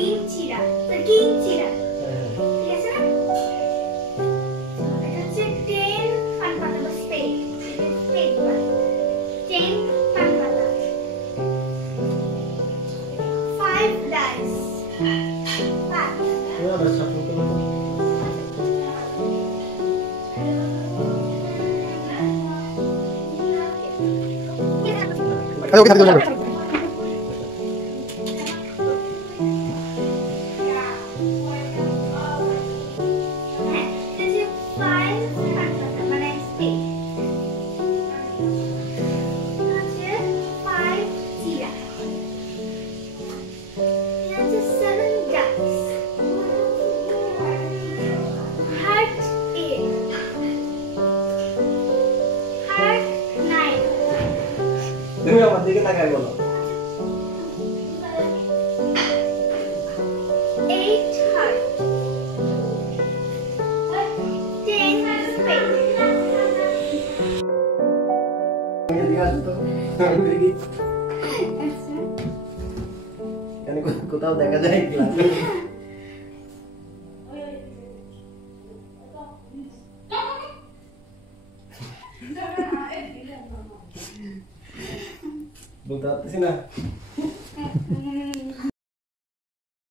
queen চিরা তো king চিরা ঠিক আছে না এটা হচ্ছে 10 ফান পাতা বা স্পেড স্পেড বলে 10 ফান পাতা 5 ডাইস 5 ওরা সাপোর্ট করো আরে ওকে থাকতে দাও তুমি আমার দিকে তাকায় বলো 8 heart 10 space কোথাও দেখা যায় ক্লাস বলতে পারতেছি না